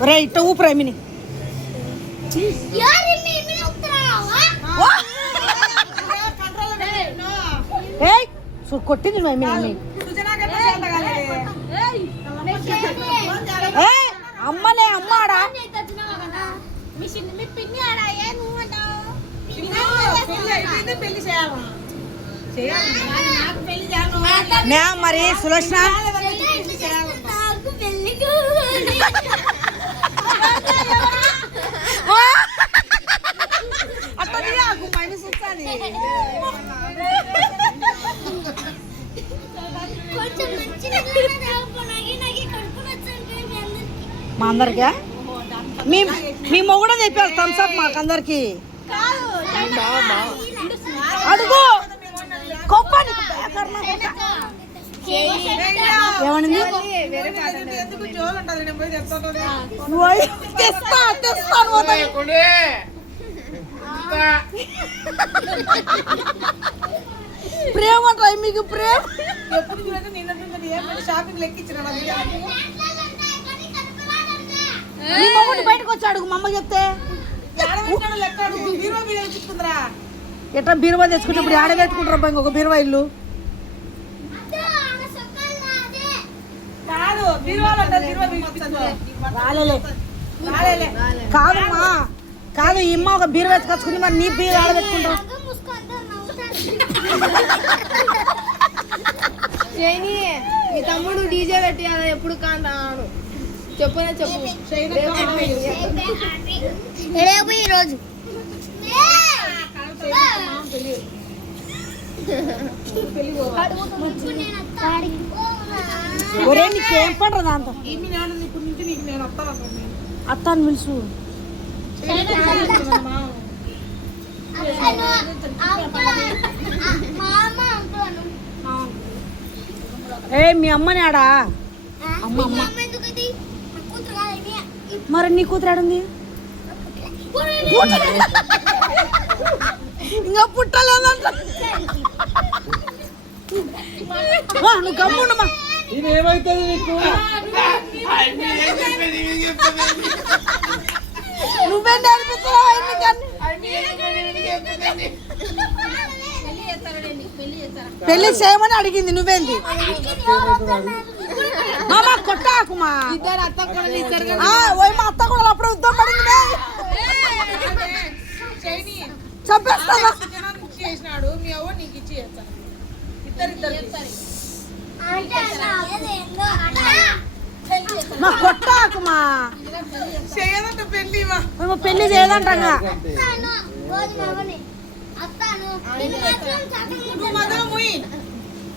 ఒరే ఇట్ట ఊపిరా మిని కొట్టింది మమ్మీ అమ్మలే అమ్మాడా మరి సులోచన మా అందరికా మీ మొగుడ చెప్పారు థమ్స్అప్ మాకు అందరికి అడుగు ఏమనింది ప్రేమ అంటాయి మీకు ప్రేమ షాపింగ్ లెక్కించిన బయటకు వచ్చి అడుగు మా అమ్మ చెప్తే ఎట్లా బీరువా తెచ్చుకుంటే ఇప్పుడు ఆడ పెట్టుకుంటారు ఇంకొక బీరువా ఇల్లు కాదమ్మా కాదు ఇమ్మ ఒక బీరువా ఎత్తుకొచ్చుకుని మరి నీ బీరు ఆడ పెట్టుకుంటావు మీ తమ్ముడు డీజే పెట్టి ఎప్పుడు కాను చెప్పునే చెప్పు ఈరోజు ఒరే నీకేం పడరా దాంతో అత్త అని పిలుసు ఏ మీ అమ్మని ఆడా అమ్మ అమ్మ మరి నీ కూతురు ఆడుంది ఇంకా పుట్టలేదంట నువ్వు గమ్ముండమ్మా ఇదేమైతుంది నీకు నువ్వే నేర్పిస్తున్నావు పెళ్లి చేయమని అడిగింది నువ్వేంది మామా కొట్టాకుమా మా అత్త కూడా అప్పుడు యుద్ధం పడింది చంపేస్తాను చేసినాడు మీ అవ్వ నీకు ఇచ్చి చేస్తాను మా కొట్టాకుమా చేయదంట పెళ్లి పెళ్లి చేయదంట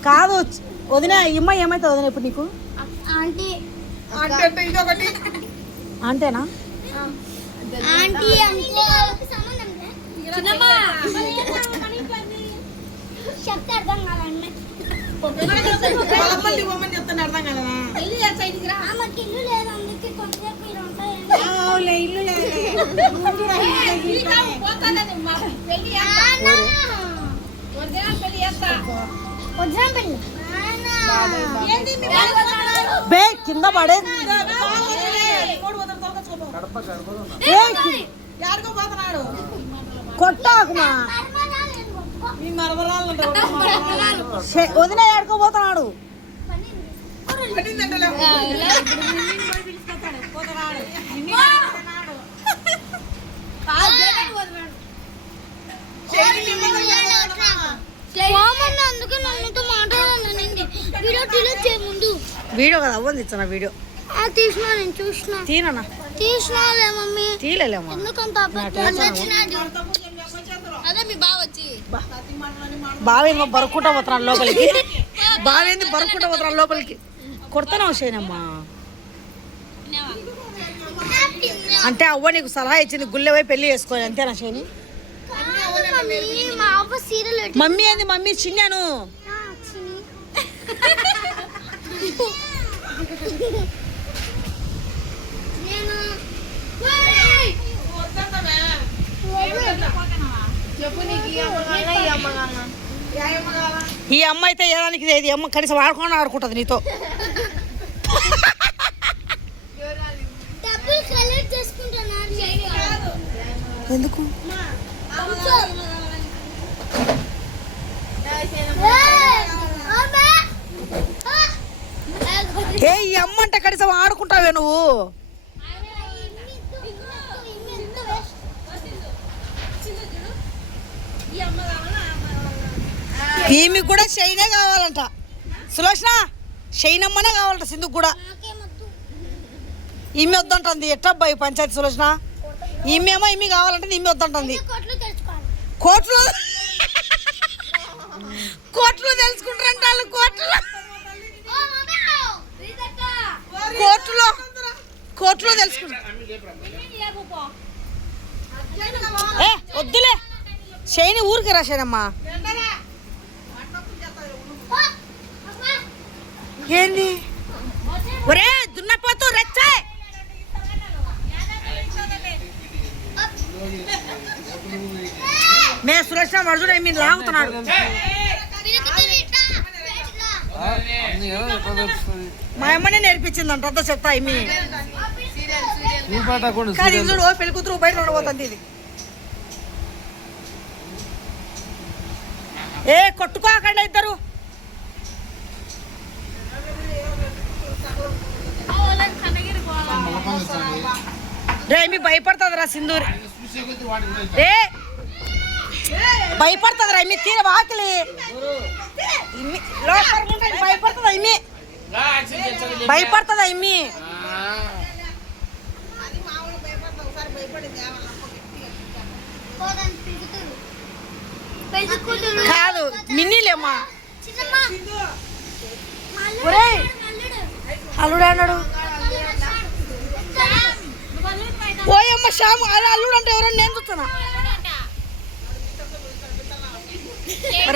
కాదు వదిన ఇమ్మ ఏమైతుంది వదిన ఇప్పుడు నీకు అంతేనా చెప్తే అర్థం కాదండి చెప్తాను అర్థం కదా ఇల్లు లేదు అందుకే కొంచెంసేపు ఇల్లు బే కింద పడే కొట్టాకుమా వదిన ఆడుకోబోతున్నాడు వీడియో కదా అవ్వంది ఇచ్చిన వీడియో తీసినా నేను చూసిన తీనన్నా తీసినాలే మమ్మీ తీలేమా ఎందుకంత అదే మీ బావ వచ్చి బావేమో బరుకుంటా పోతున్నాడు లోపలికి బావేంది బరుకుంటా పోతున్నాడు లోపలికి కొడతాను చేయనమ్మా అంటే అవ్వ నీకు సలహా ఇచ్చింది గుళ్ళెవై పెళ్లి చేసుకోవాలి అంతేనా శని మమ్మీ ఏంది మమ్మీ చిన్నాను ఈ అమ్మ అయితే ఏదానికి లేదు అమ్మ కనీసం ఆడుకొని ఆడుకుంటుంది నీతో ఎందుకు ఏ ఈ అమ్మంటే కనీసం ఆడుకుంటావే నువ్వు. ఈమె కూడా షైనే కావాలంట సులోచన, షైన్ అమ్మనే కావాలంట సింధుకు కూడా. ఈమె వద్దంటుంది. ఎట్టబ్బాయి పంచాయతీ సులోచన, ఈమెమో ఈమె కావాలంటే ఈమె వద్దంటుంది. కోట్లు కోట్లు తెలుసుకుంటారంట వాళ్ళు. కోర్టులో తెలుసుకుంటారు. ఏ వద్దులే షైని ఊరికి రా షైనమ్మా. ఏంది ఒరే దున్నపోతూ రెచ్చే. మే సురక్ష వడుచుడు ఏమి లాగుతున్నాడు. మా అమ్మనే నేర్పించిందంట అంత చెప్తా ఏమి కాదు. చూడు పెళ్లి కూతురు బయట ఉండబోతుంది ఇది. ఏ కొట్టుకోకండి ఇద్దరు. రే మీ భయపడుతుందిరా సింధూరి. ఏ భయపడుతుందిరా మీ తీర వాకిలి భయపడుతుందా ఇమ్మి, భయపడుతుందా ఇమ్మి. కాదు మిన్నీలేమ్మా. ఒరే అల్లుడు అన్నాడు. ఓయమ్మ షాము అదే అల్లుడు అంటే ఎవరన్నా నేను చూస్తున్నా.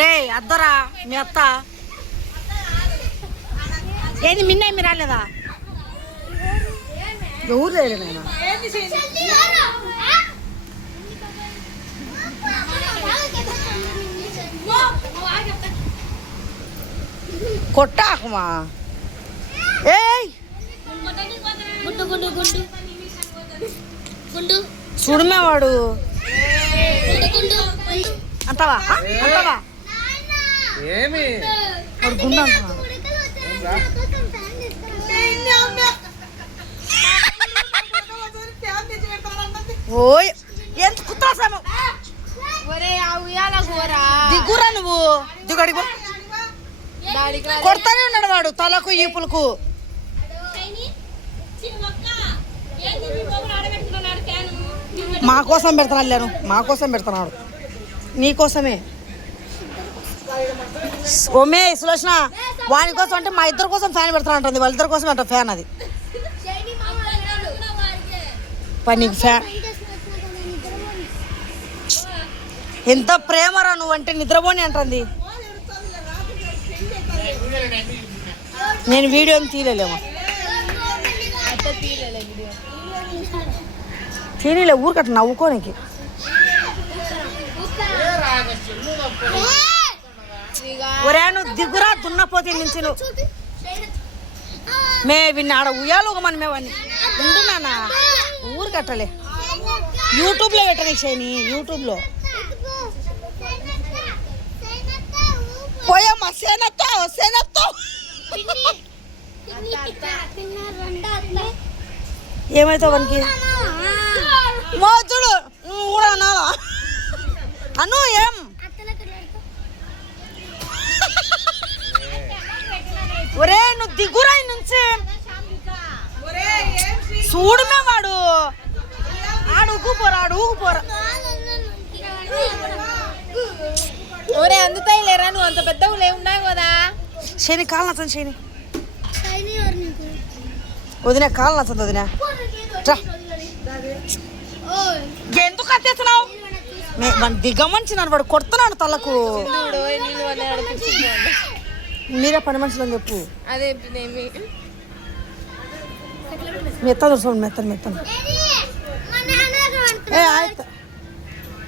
రే అద్దరా మీ అత్త ఏంది మిన్న మీరు రాలేదా? ఎవరు లేడు నేను కొట్టాకుమా. ఏయ్ చూడమే వాడు అంతవా అంతవా ఏమి వాడు గుండు అంటున్నాడు. ఓయ్ ఎంత కుత్తాసాము. దిగురా నువ్వు దిగడిగో. కొడతానే ఉన్నాడు వాడు తలకు ఈపులకు. మా కోసం పెడుతున్నాడు లేను, మా కోసం పెడుతున్నాడు, నీ కోసమే. ఓమే సులోచన వాని కోసం అంటే మా ఇద్దరు కోసం ఫ్యాన్ పెడుతున్నా అంటుంది. వాళ్ళిద్దరి కోసం అంట ఫ్యాన్ అది. నీకు ఫ్యాన్ ఎంత ప్రేమరా నువ్వు అంటే నిద్రపోని అంటుంది. నేను వీడియో తీయలేమో తీయలే ఊరికట్ట నవ్వుకోనికి. ఒరే నువ్వు దిగురా దున్నపోతే నుంచి నువ్వు. మే విన్ని ఆడ ఉయ్యాలు ఒక మన మేవన్నీ ఉంటున్నానా ఊరు కట్టలే. యూట్యూబ్లో పెట్టని చేయని యూట్యూబ్లో పోయమ్మా. సేనత్తో సేనత్తో ఏమైతావు వానికి మోచుడు కూడా అనాలా అను ఏం ఒరే నువ్వు దిగురా నుంచి చూడమే వాడు ఆడు ఊకుపోరా ఆడు ఊకుపోరా. ఒరే అందుతాయి లేరా నువ్వు అంత పెద్దగా లేవున్నావు కదా. శని కాలు నచ్చండి శని వదిన కాలు నచ్చంది వదిన. ఎందుకు అత్తేస్తున్నావు? దిగమంచినాడు వాడు కొడుతున్నాడు తలకు. మీరే పని మనుషులు అని చెప్పు. అదే మెత్తను చూడండి మెత్తను మెత్తను. ఏ ఆಯ್ತು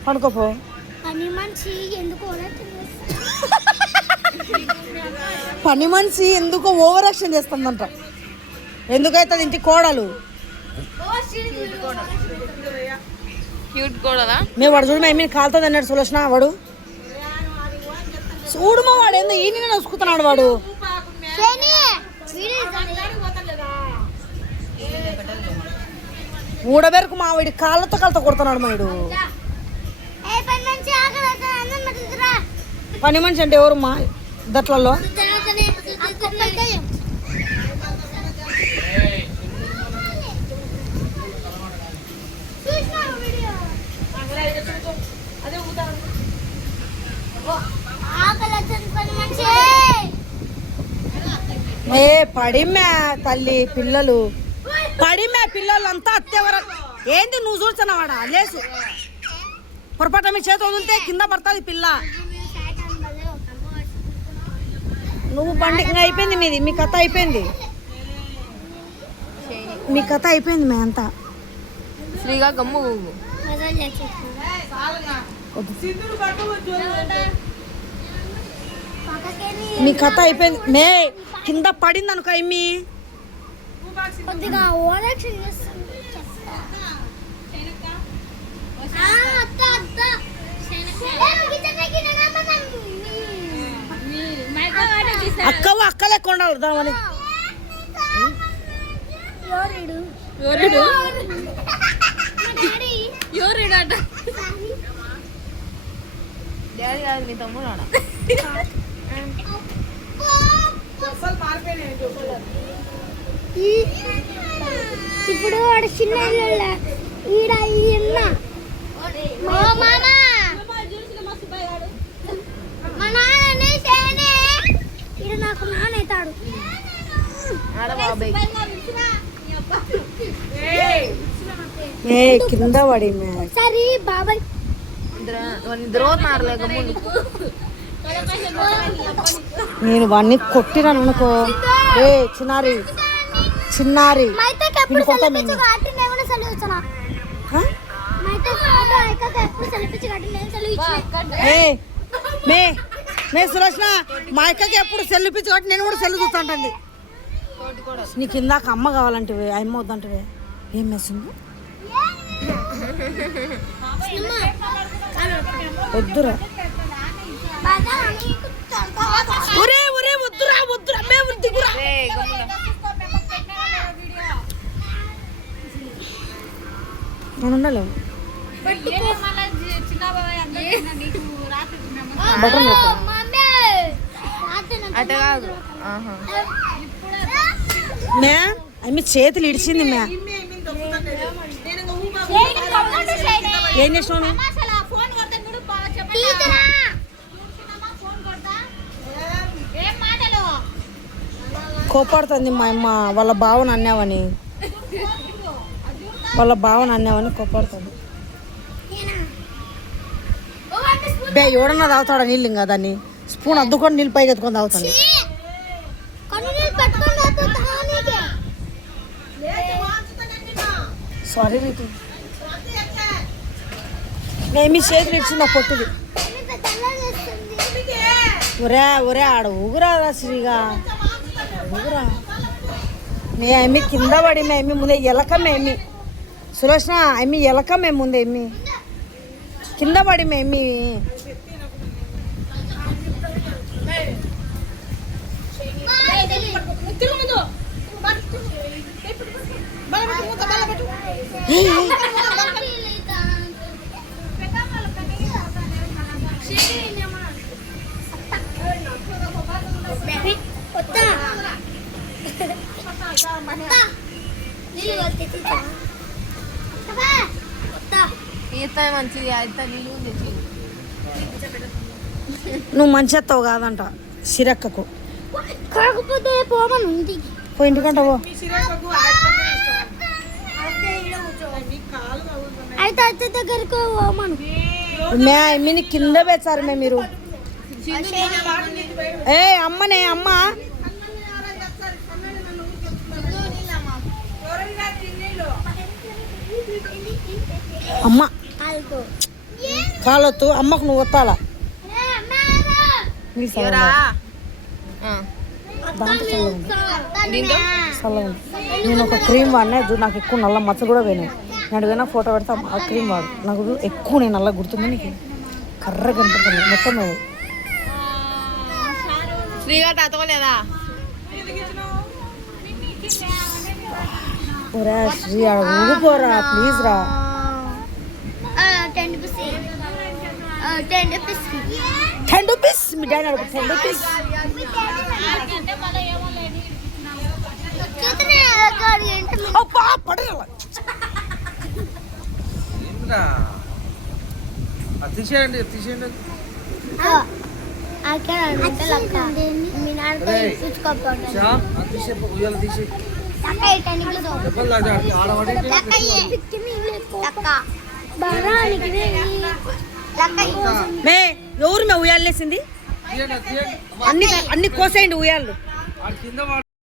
పడుకోపో. పని మనిషి ఎందుకో ఓవర్ యాక్షన్ చేస్తుందంట. ఎందుకైతే ఇంటి కోడలు క్యూట్ కూడా మేము వాడు చూడు మేము కాలుతుంది అన్నాడు సులోచన వాడు చూడుమా వాడు ఏందో ఈయన నసుకుతున్నాడు వాడు ఊడబెరకు మా వాడి కాళ్ళతో కొడుతున్నాడు మాడు పని మనిషి అంటే ఎవరు మా దట్లలో ఏ పడిమే తల్లి పిల్లలు పడిమే పిల్లలు అంతా అత్తెవర ఏంది నువ్వు చూస్తున్నావాడా లేసు పొరపాటు మీ చేతి వదిలితే కింద పడుతుంది పిల్ల నువ్వు బండి ఇంకా అయిపోయింది మీది మీ కథ అయిపోయింది మీ కథ అయిపోయింది మే అంతా శ్రీగా గమ్ము మీ కథ అయిపోయింది మే కింద పడింది అనుకో మీ కొద్దిగా ఓవరాక్షన్ చేస్తుంది అక్కవు అక్కలే కొండదామని డాడీ కాదు మీ తమ్ముడు ఆడ ఇప్పుడు వాడు చిన్న ఈడ ఈయన మా నాన్నని సేనే ఈడ నాకు నాన్నవుతాడు ఆడ బాబాయ్ ఏ కింద పడి మే సరే బాబాయ్ ఇద్దరు మారలే గమ్ముండు నేను వాడిని కొట్టినాను అనుకో ఏ చిన్నారి చిన్నారి మైతకి ఎప్పుడు సెలపిచ్చు కాటి నేను సెలవిచ్చనా మైతకి ఫోటో ఐకాక ఎప్పుడు సెలపిచ్చు కాటి నేను సెలవిచ్చా ఏ మే మే సురేష్ణ మా అక్కకి ఎప్పుడు సెల్లు పిచ్చి కాబట్టి నేను కూడా సెల్లు చూస్తుంటండి నీకు ఇందాక అమ్మ కావాలంటే అమ్మ వద్దంటే ఏం మెస్సింది వద్దురా ఒరే ఒరే వద్దురా వద్దురా మేము దిగురా నేను ఉండలేము బటన్ అట కాదు మే అమ్మి చేతులు ఇడిచింది మే ఏం చేసినావు కోపాడుతుంది మా అమ్మ వాళ్ళ బావని అన్నావని కోపాడుతుంది బే ఎవడన్నా తాగుతాడా నీళ్ళు ఇంకా దాన్ని స్పూన్ అద్దుకొని నీళ్ళు పైకి ఎత్తుకొని తాగుతాను సారీ రీతు నేను చేతులు ఇచ్చింది ఆ పొట్టుది ఒరే ఒరే ఆడ ఊగురా శ్రీగా ఊగురా మే అమ్మి కింద పడి మేమి ముందే ఎలకమేమి సులోచన అమ్మి ఎలకమే ముందే ఎమ్మి కింద పడి మేమి ఈత మంచిది అయితే నీళ్ళు తెచ్చి నువ్వు మంచి ఎత్తావు కాదంట సిరక్కకు కాకపోతే పోమని ఉంది పో ఇంటికంట పో అయితే అత్త దగ్గరకు పోమను మే మిని కింద పెట్టారు మే మీరు ఏ అమ్మనే అమ్మ అమ్మ కాలొత్తు అమ్మకు నువ్వు వత్తాలా నీ ఎవరా దాంట్లో దీంతో చల్లగా నేను ఒక క్రీమ్ వాడినా చూడు నాకు ఎక్కువ నల్ల మచ్చలు కూడా పోయినాయి నేను అడిగినా ఫోటో పెడతా ఆ క్రీమ్ వాడు నాకు ఎక్కువ నేను అలా గుర్తుంది నీకు కర్ర కనపడుతుంది మొత్తం అది శ్రీగా తాతకోలేదా ఒరే శ్రీ ఆడ ఊరుకోరా ప్లీజ్ రా 10 రూపీస్ 10 రూపీస్ 10 రూపీస్ మీ డాడీ అడుగు 10 రూపీస్ అబ్బా పడగల ఏంద్రా తీసేయండి శ్యామ్ తీసే ఉయ్యాల తీసి దెబ్బలు తాకి ఆడవాడి మే ఎవరు మే ఉయ్యాలేసింది తీయండి అన్ని కోసేయండి ఉయ్యాలు కింద